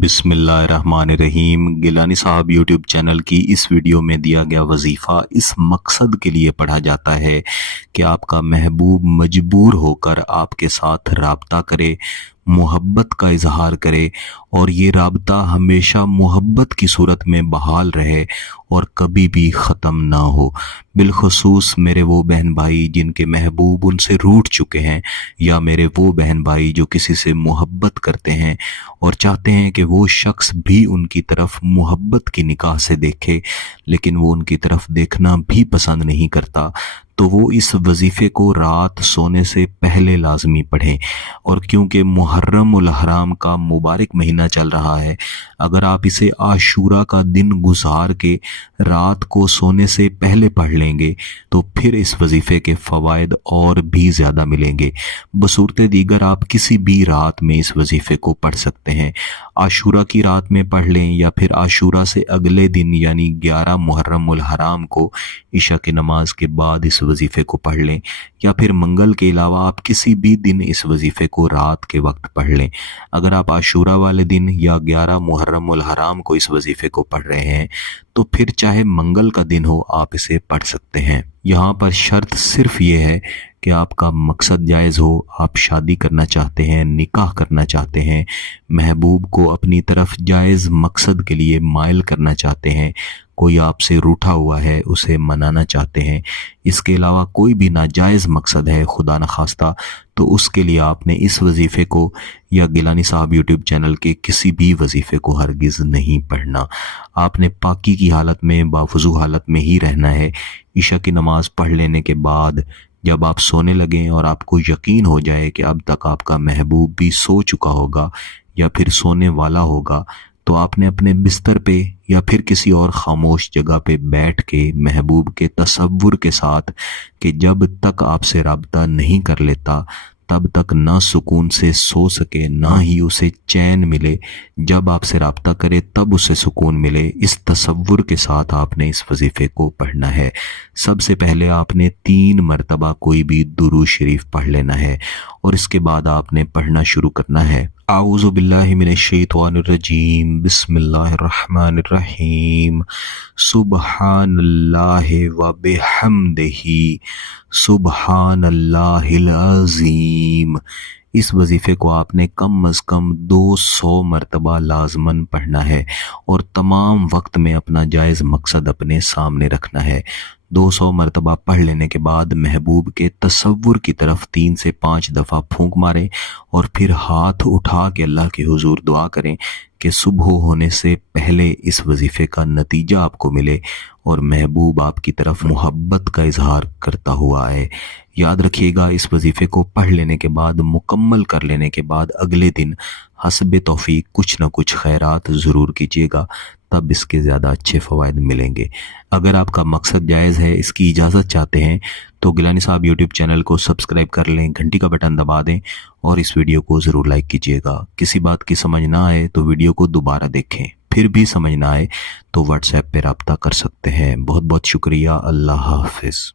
बिस्मिल्लाहिर्रहमानिर्रहीम। गिलानी साहब YouTube channel की इस वीडियो में दिया गया वजीफ़ा इस मकसद के लिए पढ़ा जाता है कि आपका महबूब मजबूर होकर आपके साथ राब्ता करे, मोहब्बत का इजहार करे और ये राब्ता हमेशा मोहब्बत की सूरत में बहाल रहे और कभी भी ख़त्म ना हो। बिलखसूस मेरे वो बहन भाई जिनके महबूब उनसे रूठ चुके हैं, या मेरे वो बहन भाई जो किसी से मोहब्बत करते हैं और चाहते हैं कि वो शख्स भी उनकी तरफ मोहब्बत की निगाह से देखे, लेकिन वो उनकी तरफ देखना भी पसंद नहीं करता, तो वो इस वजीफ़े को रात सोने से पहले लाजमी पढ़ें। और क्योंकि मुहर्रम उल हराम का मुबारक महीना चल रहा है, अगर आप इसे आशूरा का दिन गुजार के रात को सोने से पहले पढ़ लेंगे तो फिर इस वजीफ़े के फ़वाइद और भी ज़्यादा मिलेंगे। बसूरत दीगर आप किसी भी रात में इस वजीफ़े को पढ़ सकते हैं। आशूरा की रात में पढ़ लें या फिर आशूरा से अगले दिन यानी 11 मुहर्रम उल हराम को इशा की नमाज के बाद इस वजीफ़े को पढ़ लें, या फिर मंगल के अलावा आप किसी भी दिन इस वजीफ़े को रात के वक्त पढ़ लें। अगर आप आशूरा वाले दिन या 11 मुहर्रम उल हराम को इस वजीफ़े को पढ़ रहे हैं तो फिर चाहे मंगल का दिन हो आप इसे पढ़ सकते हैं। यहाँ पर शर्त सिर्फ ये है कि आपका मकसद जायज़ हो, आप शादी करना चाहते हैं, निकाह करना चाहते हैं, महबूब को अपनी तरफ जायज़ मकसद के लिए माइल करना चाहते हैं, कोई आपसे रूठा हुआ है उसे मनाना चाहते हैं, इसके अलावा कोई भी नाजायज़ मकसद है खुदा न खास्ता, तो उसके लिए आपने इस वजीफ़े को या गिलानी साहब यूट्यूब चैनल के किसी भी वजीफ़े को हरगिज़ नहीं पढ़ना। आपने पाकी की हालत में, बावजू हालत में ही रहना है। इशा की नमाज़ पढ़ लेने के बाद जब आप सोने लगें और आपको यकीन हो जाए कि अब तक आपका महबूब भी सो चुका होगा या फिर सोने वाला होगा, तो आपने अपने बिस्तर पे या फिर किसी और खामोश जगह पे बैठ के महबूब के तसव्वुर के साथ कि जब तक आपसे राब्ता नहीं कर लेता तब तक ना सुकून से सो सके, ना ही उसे चैन मिले, जब आपसे राब्ता करे तब उसे सुकून मिले, इस तसव्वुर के साथ आपने इस वजीफ़े को पढ़ना है। सबसे पहले आपने 3 मरतबा कोई भी दुरूद शरीफ पढ़ लेना है और इसके बाद आपने पढ़ना शुरू करना है। आऊज़ु बिल्लाहि मिनश शैतानिर रजीम, बिस्मिल्लाहिर्रहमानिर्रहीम, सुब्हानल्लाहि व बिहम्दिही, सुब्हानल्लाहिल अज़ीम। इस वजीफ़े को आपने कम अज़ कम 200 मरतबा लाजमन पढ़ना है और तमाम वक्त में अपना जायज़ मकसद अपने सामने रखना है। 200 मरतबा पढ़ लेने के बाद महबूब के तसव्वुर की तरफ 3 से 5 दफ़ा फूंक मारें और फिर हाथ उठा के अल्लाह के हुजूर दुआ करें कि सुबह होने से पहले इस वजीफ़े का नतीजा आपको मिले और महबूब आपकी तरफ मोहब्बत का इजहार करता हुआ आए। याद रखिएगा, इस वजीफ़े को पढ़ लेने के बाद, मुकम्मल कर लेने के बाद अगले दिन हस्ब तौफीक कुछ न कुछ खैरात ज़रूर कीजिएगा, तब इसके ज़्यादा अच्छे फ़वाइद मिलेंगे। अगर आपका मकसद जायज़ है, इसकी इजाज़त चाहते हैं, तो गिलानी साहब यूट्यूब चैनल को सब्सक्राइब कर लें, घंटी का बटन दबा दें और इस वीडियो को ज़रूर लाइक कीजिएगा। किसी बात की समझ ना आए तो वीडियो को दोबारा देखें, फिर भी समझ ना आए तो व्हाट्सएप पे रब्ता कर सकते हैं। बहुत बहुत शुक्रिया। अल्लाह हाफ़िज़।